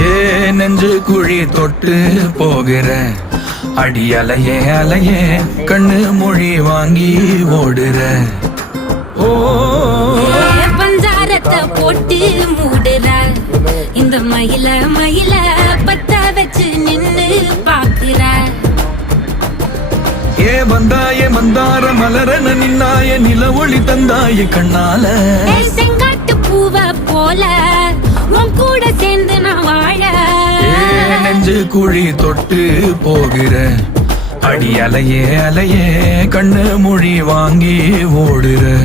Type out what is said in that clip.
ஏ நெஞ்சு குழி தொட்டு போகிற அடி அலையே அலையே கண்ணு மொழி வாங்கி ஓடுற. ஓ பஞ்சாரத்தை போட்டு மூடுற இந்த மயில மயில பத்த வச்சு நின்னு பாக்குற. ஏ வந்தாய மந்தார மலரன நின்னாய நில ஒளி தந்தாய கண்ணால. செங்காட்டு பூவ போல உன் கூட சேர்ந்து நான் வாழ. நெஞ்சு குழி தொட்டு போகிற அடி அலையே அலையே கண்ணு மொழி வாங்கி ஓடுற.